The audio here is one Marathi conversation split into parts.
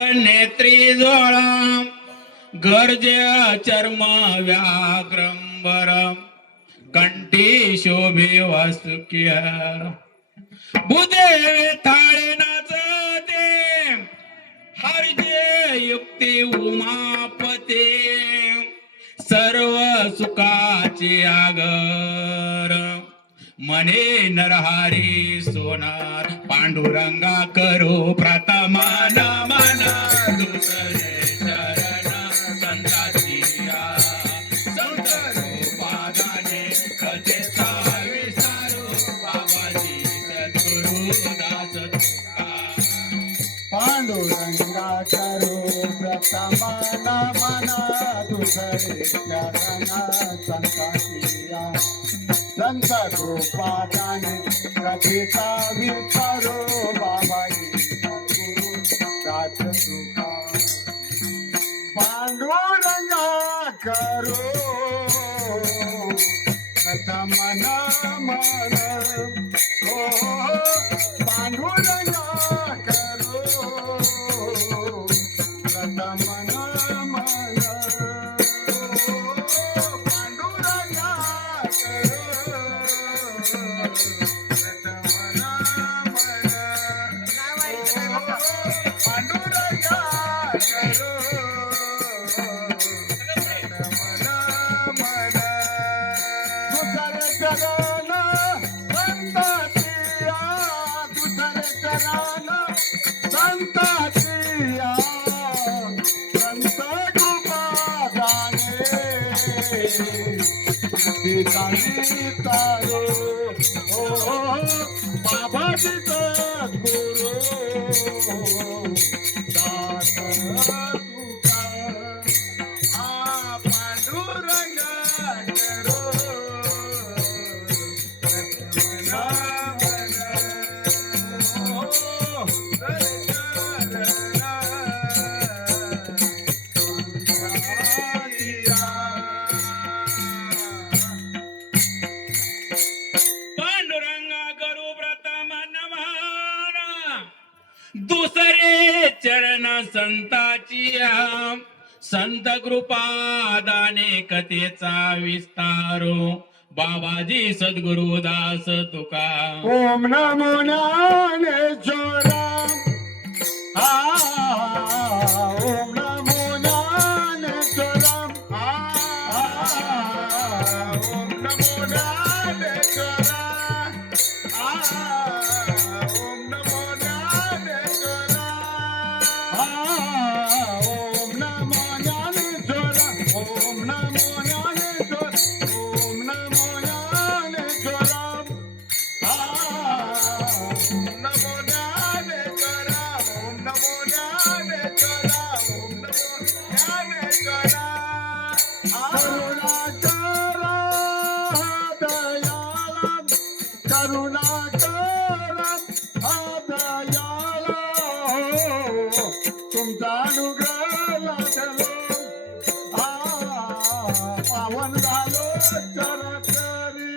नेत्री जोळा गर्जे चर्म व्याघ्रंबर कंठी शोभे वासुक्य बुधे थाळे नाचते हरजे युक्ती उमापते सर्व सुखाचे आगर मने नरहारी सोनार पांडुरंगा करो प्रथम नमन दुसरे चरण संताची संत रूपादाने कथेचा विसारो बाबाजी सद्गुरु दास पांडुरंगा करो प्रथम नमन दुसरे चरण संताची संत गोपादाने कथेचा विचारो बाबाजी सद्गुरु दास तुका पांडुरंगा करो प्रथम नमन हो पांडुरंगा करो प्रथम नमन पांडुरंगा तारो ओ बाबाजी सद्गुरु दास तुका पांडुरंगा करो दुसरे चरण संताची संत कृपादाने कथेचा विस्तारो बाबाजी सद्गुरु दास तुका ओम नमो ज्ञानेश्वरा ओम नमो ज्ञानेश्वरा ओम नमो ज्ञानेश्वरा तुमचा अनुग्रह लागलो पावन झालो चरकरी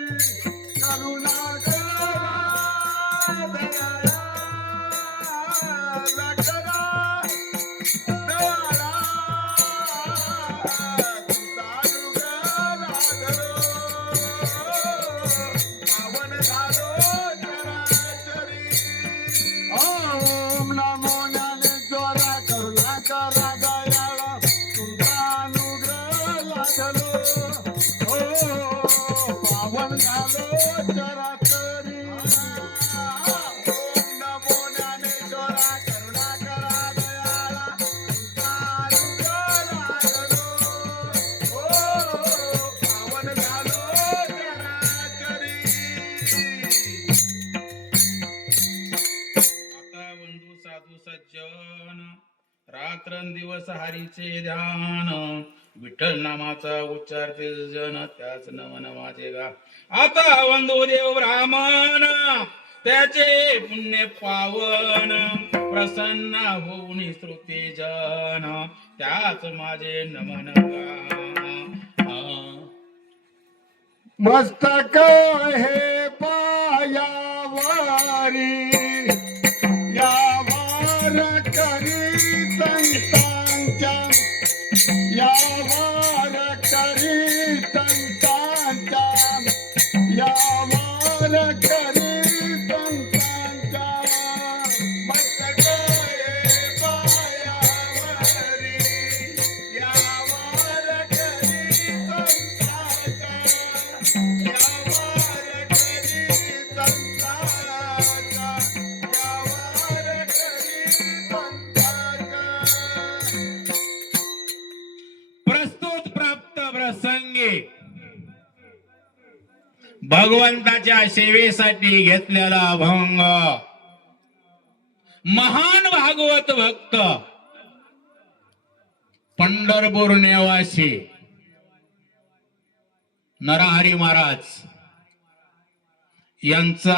करुणा पावन झालो चराचरी ओम नमो ज्ञानेश्वरा करुणा करा दयाळा पावन झालो चराचरी आता बंधू साधू सज्जन रात्रंदिवस हरीचे ध्यान विठ्ठल नामाचा उच्चार जन त्याच नमन माझे गा आता वंदू देव ब्राह्मण त्याचे पुण्य पावन प्रसन्न होऊन श्रुती जन त्याच माझे नमन गा मस्तक हे पायावारी यावर करीत संतांच्या या वारकरी संतांच्या या वारकरी संतांच्या मस्तके पायावरी या वारकरी संतांच्या या वारकरी संतांच्या या वारकरी संतांच्या प्रस्तुत प्राप्त प्रसंगी भगवंताच्या सेवेसाठी घेतलेला भंग महान भागवत भक्त पंढरपूर निवासी नरहरी महाराज यांचा